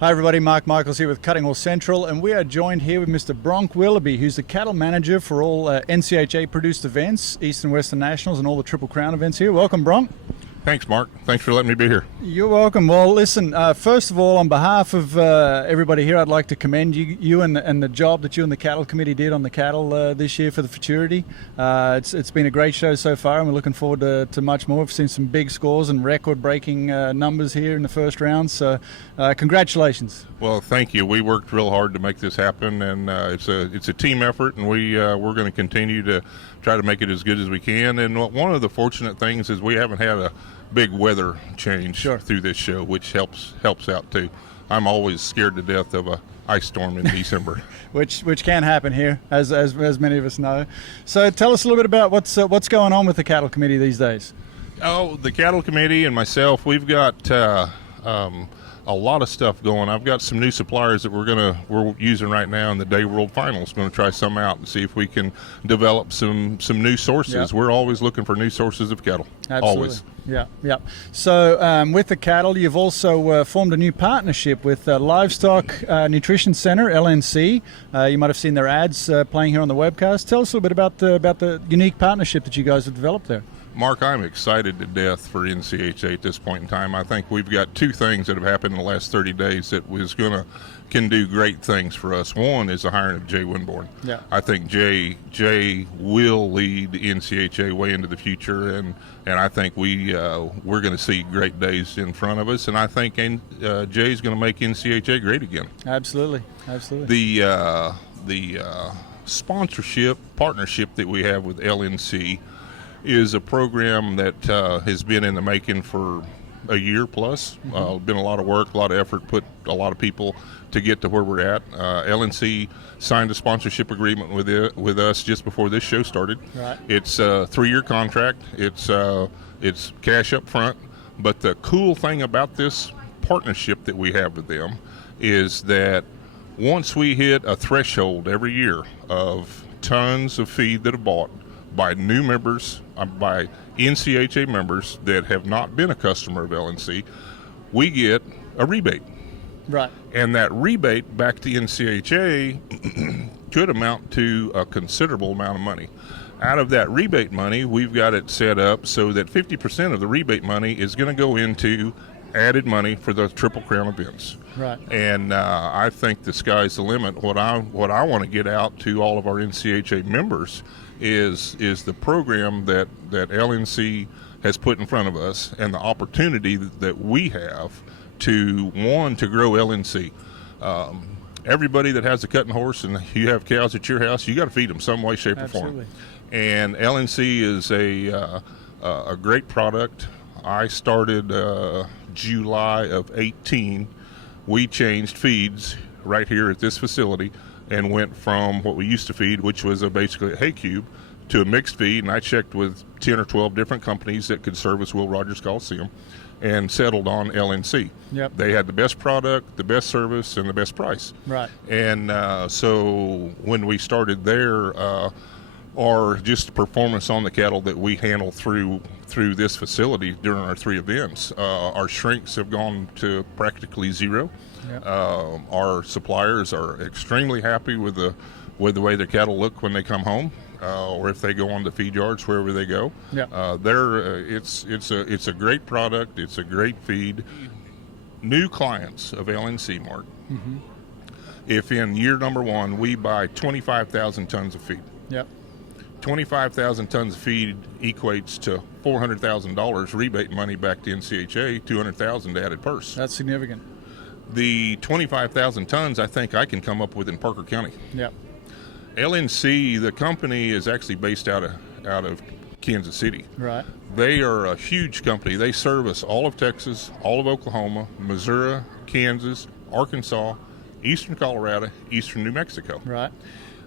Hi everybody, Mark Michaels here with Cutting Horse Central, and we are joined here with Mr. Bronc Willoughby, who's the cattle manager for all NCHA produced events, Eastern Western Nationals and all the Triple Crown events here. Welcome, Bronc. Thanks, Mark. Thanks for letting me be here. You're welcome. Well, listen, first of all, on behalf of everybody here, I'd like to commend you and the job that you and the cattle committee did on the cattle this year for the futurity. It's been a great show so far, and we're looking forward to much more. We've seen some big scores and record-breaking numbers here in the first round, so congratulations. Well, thank you. We worked real hard to make this happen, and it's a team effort, and we're going to continue to try to make it as good as we can. And one of the fortunate things is we haven't had a big weather change through this show, which helps out too. I'm always scared to death of a ice storm in December, which can happen here, as many of us know. So tell us a little bit about what's going on with the cattle committee these days. Oh, the cattle committee and myself, we've got a lot of stuff going. I've got some new suppliers that we're using right now in the Day World Finals. Going to try some out and see if we can develop some new sources. Yep. We're always looking for new sources of cattle. Absolutely. Always. Yeah. So with the cattle, you've also formed a new partnership with Livestock Nutrition Center, LNC. You might have seen their ads playing here on the webcast. Tell us a little bit about the unique partnership that you guys have developed there. Mark, I'm excited to death for NCHA at this point in time. I think we've got two things that have happened in the last 30 days that can do great things for us. One is the hiring of Jay Winborn. Yeah. I think Jay will lead NCHA way into the future, and I think we're going to see great days in front of us. And I think Jay's going to make NCHA great again. Absolutely. The sponsorship partnership that we have with LNC is a program that has been in the making for a year plus. Been a lot of work, a lot of effort, put a lot of people to get to where we're at. LNC signed a sponsorship agreement with us just before this show started. Right. It's a 3-year contract. It's cash up front. But the cool thing about this partnership that we have with them is that once we hit a threshold every year of tons of feed that are bought by new members, by NCHA members that have not been a customer of LNC, we get a rebate. Right. And that rebate back to NCHA could amount to a considerable amount of money. Out of that rebate money, we've got it set up so that 50% of the rebate money is going to go into added money for the Triple Crown events. Right. And I think the sky's the limit. What I want to get out to all of our NCHA members is the program that LNC has put in front of us, and the opportunity that we have to grow LNC. Everybody that has a cutting horse and you have cows at your house, you got to feed them some way, shape, Absolutely. or form. And LNC is a great product. I started July of 18. We changed feeds right here at this facility and went from what we used to feed, which was basically a hay cube, to a mixed feed. And I checked with 10 or 12 different companies that could service Will Rogers Coliseum and settled on LNC. Yep. They had the best product, the best service, and the best price. Right. And so when we started there, or just the performance on the cattle that we handle through this facility during our 3 events, our shrinks have gone to practically zero. Yep. Our suppliers are extremely happy with the way their cattle look when they come home, or if they go on the feed yards, wherever they go. Yep. It's a great product. It's a great feed. New clients of LNC, Mark. Mm-hmm. If in year number 1 we buy 25,000 tons of feed. Yep. 25,000 tons of feed equates to $400,000 rebate money back to NCHA, $200,000 added purse. That's significant. The 25,000 tons I think I can come up with in Parker County. Yep. LNC, the company, is actually based out of Kansas City. Right. They are a huge company. They service all of Texas, all of Oklahoma, Missouri, Kansas, Arkansas, eastern Colorado, eastern New Mexico. Right.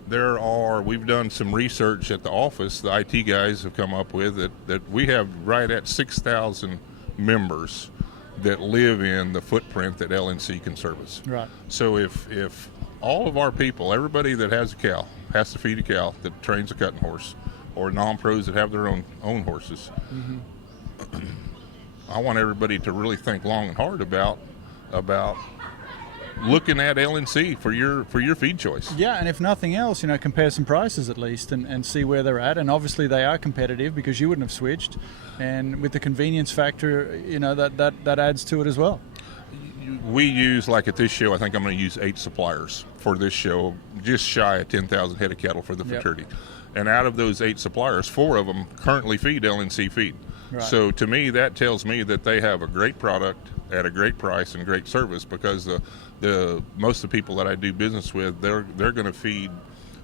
We've done some research at the office, the IT guys have come up with that we have right at 6,000 members that live in the footprint that LNC can service. Right. So if all of our people, everybody that has a cow, has to feed a cow that trains a cutting horse, or non-pros that have their own horses, I want everybody to really think long and hard about looking at LNC for your feed choice. Yeah, and if nothing else, compare some prices at least and see where they're at. And obviously they are competitive because you wouldn't have switched. And with the convenience factor, that adds to it as well. We use, like at this show, I think I'm going to use 8 suppliers for this show, just shy of 10,000 head of cattle for the fraternity. And out of those 8 suppliers, 4 of them currently feed LNC Feed. Right. So to me, that tells me that they have a great product at a great price and great service, because the most of the people that I do business with, they're going to feed.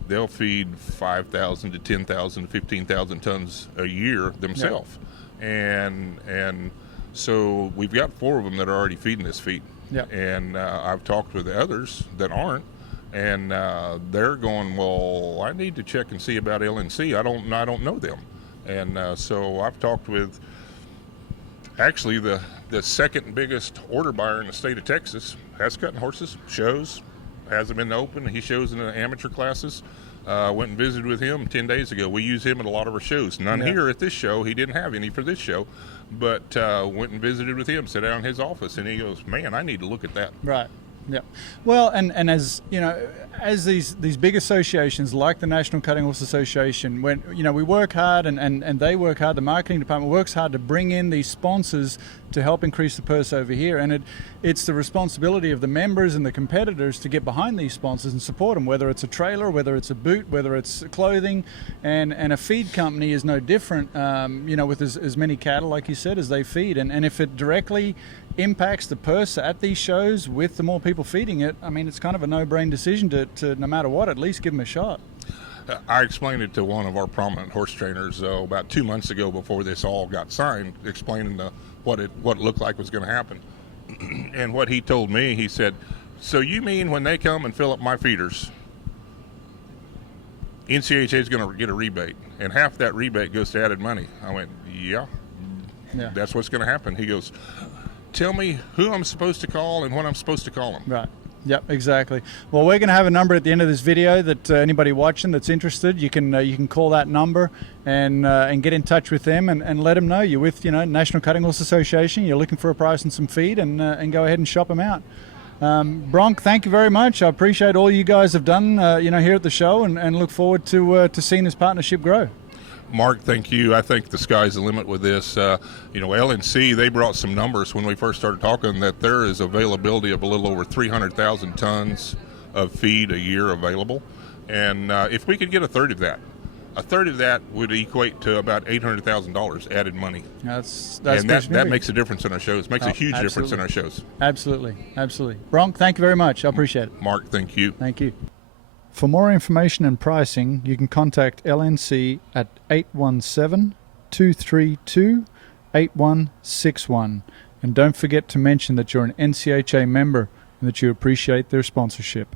They'll feed 5,000 to 10,000 to 15,000 tons a year themselves, and so we've got 4 of them that are already feeding this feed. Yeah. And I've talked with the others that aren't, and they're going, well, I need to check and see about LNC. I don't know them, and so I've talked with actually the second biggest order buyer in the state of Texas. Has cutting horses, shows, has them in the open. He shows in the amateur classes. Went and visited with him 10 days ago. We use him at a lot of our shows. None here at this show. He didn't have any for this show, but went and visited with him, sat down in his office, and he goes, man, I need to look at that. Right. Yeah. Well, and as as these big associations like the National Cutting Horse Association, when we work hard and they work hard, the marketing department works hard to bring in these sponsors to help increase the purse over here, and it's the responsibility of the members and the competitors to get behind these sponsors and support them, whether it's a trailer, whether it's a boot, whether it's clothing, and a feed company is no different, with as many cattle, like you said, as they feed, and if it directly impacts the purse at these shows with the more people feeding it, I mean, it's kind of a no-brain decision to no matter what, at least give them a shot. I explained it to one of our prominent horse trainers about 2 months ago before this all got signed, explaining what it looked like was going to happen. And what he told me, he said, so you mean when they come and fill up my feeders, NCHA is going to get a rebate, and half that rebate goes to added money? I went, yeah. That's what's going to happen. He goes, tell me who I'm supposed to call and when I'm supposed to call them. Right. Yep, exactly. Well, we're going to have a number at the end of this video that anybody watching that's interested, you can call that number and get in touch with them and let them know you're with National Cutting Horse Association. You're looking for a price and some feed, and go ahead and shop them out. Bronc, thank you very much. I appreciate all you guys have done here at the show, and look forward to seeing this partnership grow. Mark, thank you. I think the sky's the limit with this. LNC, they brought some numbers when we first started talking that there is availability of a little over 300,000 tons of feed a year available. And if we could get a third of that would equate to about $800,000 added money. That's and that makes a difference in our shows. Makes a huge difference in our shows. Absolutely. Bronc, thank you very much. I appreciate it. Mark, thank you. Thank you. For more information and pricing, you can contact LNC at 817-232-8161. And don't forget to mention that you're an NCHA member and that you appreciate their sponsorship.